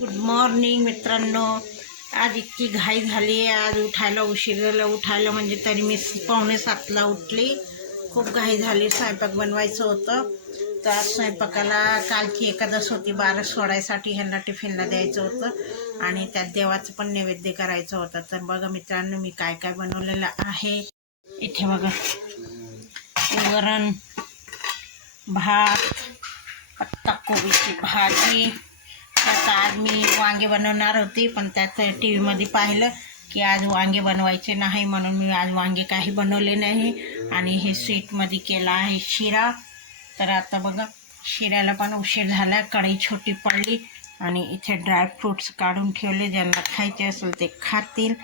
Good morning मित्रांनो. आज इतकी घाई झाली आहे. आज उठायला उशीर झाला उठायला म्हणजे तरी मी पावणे सातला उठली. खूप घाई झाली. स्वयंपाक बनवायचं होतं. तर आज स्वयंपाकाला कालची एकादश होती. बारा सोडायसाठी ह्यांना टिफिनला द्यायचं होतं. आणि त्यात देवाचं पण नैवेद्य करायचं होतं. तर बघा मित्रांनो मी काय काय बनवलेलं आहे. इथे बघा. वरण भात पत्ता कोबीची भाजी तसं आज मी वांगे बनवणार होती पण त्यात टी व्हीमध्ये पाहिलं की आज वांगे बनवायचे नाही म्हणून मी आज वांगे काही बनवले नाही. आणि हे स्वीटमध्ये केला आहे शिरा. तर आता बघा शिऱ्याला पण उशीर झाला कढई छोटी पडली आणि इथे ड्रायफ्रूट्स काढून ठेवले. ज्यांना खायचे असेल ते खातील.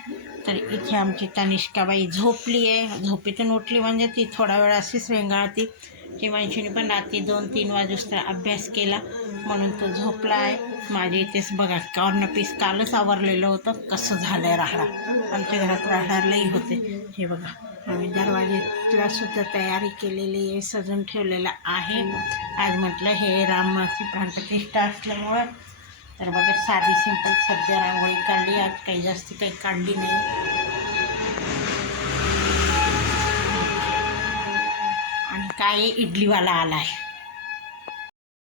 तर इथे आमची तनिष्काबाई झोपली आहे. झोपेतून उठली म्हणजे ती थोडा वेळ अशीच रेंगाळती. ती माणशीने पण रात्री दोन तीन वाजता अभ्यास केला. म्हणून तो झोपला आहे माझे इथेच बघा कॉर्न पीस कालच आवरलेलं होतं. कसं झालं आहे राहडा. आमच्या घरात राहडारलंही होते. हे बघा आम्ही दरवाजेला सुद्धा तयारी केलेली आहे सजून ठेवलेलं आहे. आज म्हटलं हे रामाची प्रांतप्रतिष्ठा असल्यामुळं तर बघा साधी सिंपल सध्या रांगोळी काढली. आज काही जास्ती काही काढली नाही. काय इडलीवाला आला आहे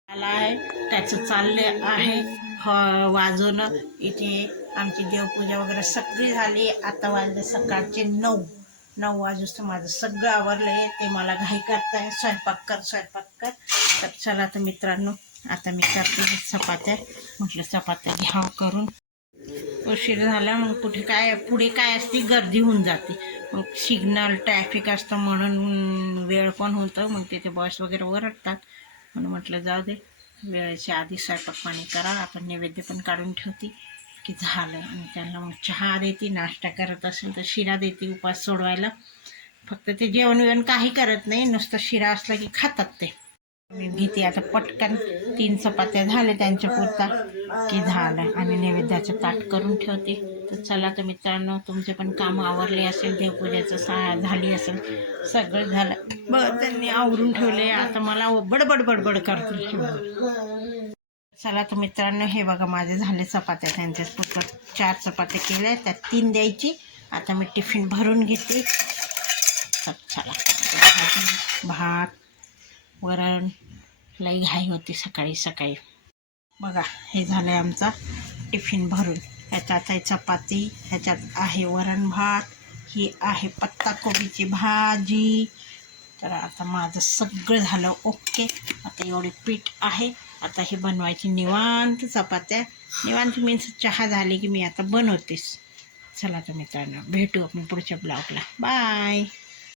आला आहे त्याचं चाललं आहे. ह वाजवणं. इथे आमची देवपूजा वगैरे सगळी झाली. आता वाजले सकाळचे नऊ. नऊ वाजूचं माझं सगळं आवरलं आहे ते मला घाई करताय. स्वयंपाक कर स्वयंपाक कर. तर चला तर मित्रांनो आता मी करते चपात्या. म्हटलं चपात्या घ्यावं करून. उशीर झाला मग कुठे काय पुढे काय असते गर्दी होऊन जाते. मग सिग्नल ट्रॅफिक असतं म्हणून वेळ पण होतं मग तिथे बस वगैरे ओरडतात. म्हणून म्हटलं जाऊ दे वेळेच्या आधी स्वयंपाक पाणी करा आपण नैवेद्य पण काढून ठेवते. की झालं आणि त्यांना मग चहा देते नाश्ता करत असेल तर शिरा देते उपास सोडवायला. फक्त ते जेवण वेवण काही करत नाही नुसतं शिरा असला की खातात ते. मी भीती आता पटकन तीन चपात्या झाल्या त्यांच्या पुरता. की झालं. आणि नैवेद्याचं ताट करून ठेवते. तर चला तर मित्रांनो तुमचे पण काम आवरले असेल देवपूजेचं सा झाली असेल सगळं झालं. बरं त्यांनी आवरून ठेवले. आता मला बडबड बडबड करते चला तर मित्रांनो हे बघा माझे झाले चपात्या. त्यांच्या पुरतं चार चपात्या केल्या त्यात तीन द्यायची. आता मी टिफिन भरून घेते. चला. भात वरण लई घाई होती सकाळी सकाळी. बघा हे झालं आहे आमचा टिफिन भरून. ह्याच्यात आहे चपाती ह्याच्यात आहे वरण भात ही आहे पत्ता कोबीची भाजी. तर आता माझं सगळं झालं ओके. आता एवढे पीठ आहे. आता हे बनवायची निवांत चपात्या. निवांत मीन्स चहा झाली की मी आता बनवतेस चला तर मित्रांनो भेटू आपण पुढच्या ब्लॉगला. बाय